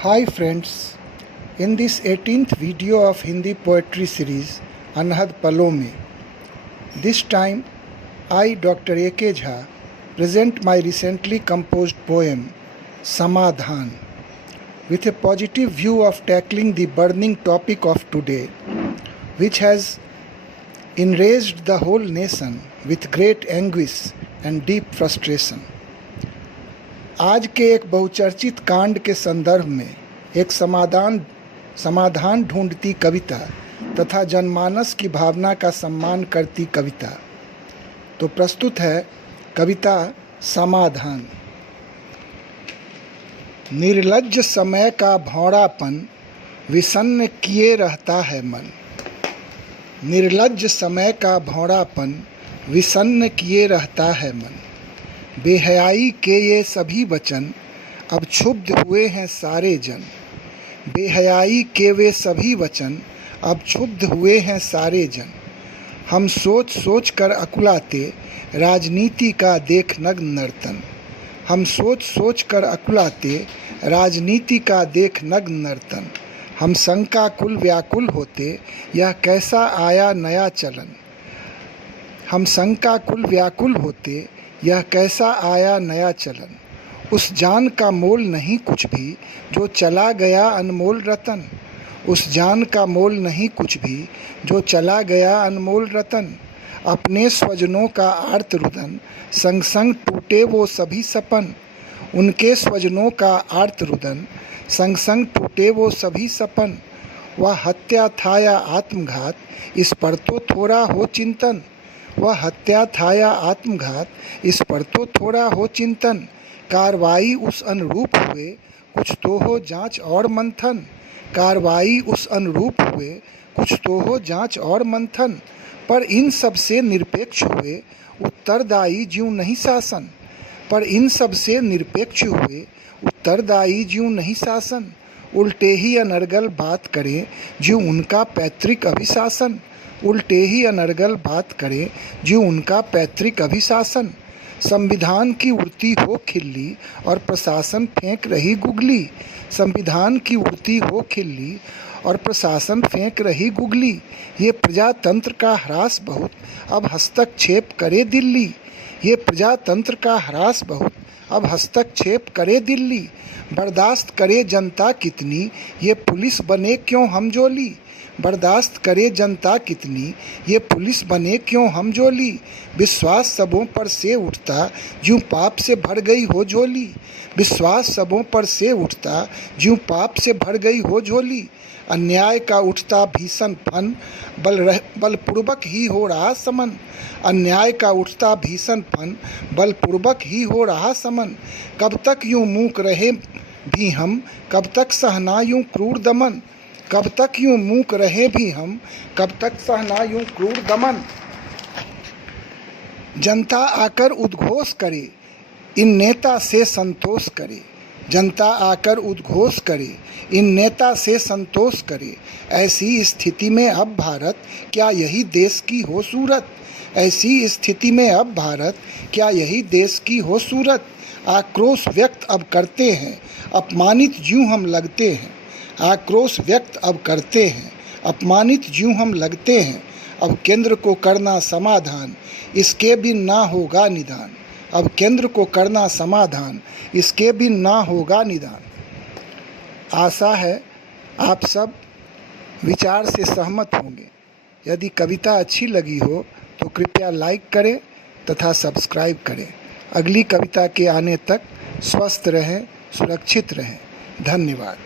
Hi friends, in this 18th video of Hindi poetry series Anhad Palo Mein, this time I, Dr. A.K. Jha, present my recently composed poem Samadhan with a positive view of tackling the burning topic of today, which has enraged the whole nation with great anguish and deep frustration. आज के एक बहुचर्चित कांड के संदर्भ में एक समाधान ढूंढती कविता तथा जनमानस की भावना का सम्मान करती कविता। तो प्रस्तुत है कविता समाधान। निर्लज्ज समय का भौंरापन विषन्न किए रहता है मन। निर्लज्ज समय का भौंरापन विषन्न किए रहता है मन। बेहयाई के ये सभी वचन अब क्षुब्ध हुए हैं सारे जन। बेहयाई के वे सभी वचन अब क्षुब्ध हुए हैं सारे जन। हम सोच सोच कर अकुलाते राजनीति का देख नग्न नर्तन। हम सोच सोच कर अकुलाते राजनीति का देख नग्न नर्तन। हम शंकाकुल व्याकुल होते यह कैसा आया नया चलन। हम शंकाकुल व्याकुल होते यह कैसा आया नया चलन। उस जान का मोल नहीं कुछ भी जो चला गया अनमोल रतन। उस जान का मोल नहीं कुछ भी जो चला गया अनमोल रतन। अपने स्वजनों का आर्त रुदन संग संग टूटे वो सभी सपन। उनके स्वजनों का आर्त रुदन संग संग टूटे वो सभी सपन। वह हत्या था या आत्मघात इस पर तो थोड़ा हो चिंतन। वह हत्या था या आत्मघात इस पर तो थोड़ा हो चिंतन। कार्रवाई उस अनुरूप हुए कुछ तो हो जांच और मंथन। कार्रवाई उस अनुरूप हुए कुछ तो हो जांच और मंथन। पर इन सब से निरपेक्ष हुए उत्तरदायी ज्यों नहीं शासन। पर इन सब से निरपेक्ष हुए उत्तरदायी ज्यों नहीं शासन। उल्टे ही अनर्गल बात करें ज्यों उनका पैतृक अभिशासन। उल्टे ही अनर्गल बात करें जो उनका पैतृक अभिशासन। संविधान की उड़ती हो खिल्ली और प्रशासन फेंक रही गुगली। संविधान की उड़ती हो खिल्ली और प्रशासन फेंक रही गुगली। ये प्रजातंत्र का ह्रास बहुत अब हस्तक्षेप करे दिल्ली। ये प्रजातंत्र का ह्रास बहुत अब हस्तक्षेप करे दिल्ली। बर्दाश्त करे जनता कितनी ये पुलिस बने क्यों हमजोली। बर्दाश्त करे जनता कितनी ये पुलिस बने क्यों हमजोली। विश्वास सबों पर से उठता ज्यों पाप से भर गई हो झोली। विश्वास सबों पर से उठता ज्यों पाप से भर गई हो झोली। अन्याय का उठता भीषण फन बलपूर्वक ही हो रहा समन। अन्याय का उठता भीषण फन बलपूर्वक ही हो रहा समन। कब तक यूं मूक रहे भी हम कब तक सहना यूं क्रूर दमन। कब तक यूं मूक रहे भी हम कब तक सहना यूं क्रूर दमन। जनता आकर उद्घोष करे इन नेता से संतोष करे। जनता आकर उद्घोष करे इन नेता से संतोष करे। ऐसी स्थिति में अब भारत क्या यही देश की हो सूरत। ऐसी स्थिति में अब भारत क्या यही देश की हो सूरत। आक्रोश व्यक्त अब करते हैं अपमानित ज्यों हम लगते हैं। आक्रोश व्यक्त अब करते हैं अपमानित ज्यों हम लगते हैं। अब केंद्र को करना समाधान इसके बिन ना होगा निदान। अब केंद्र को करना समाधान इसके बिन ना होगा निदान। आशा है आप सब विचार से सहमत होंगे। यदि कविता अच्छी लगी हो तो कृपया लाइक करें तथा सब्सक्राइब करें। अगली कविता के आने तक स्वस्थ रहें, सुरक्षित रहें। धन्यवाद।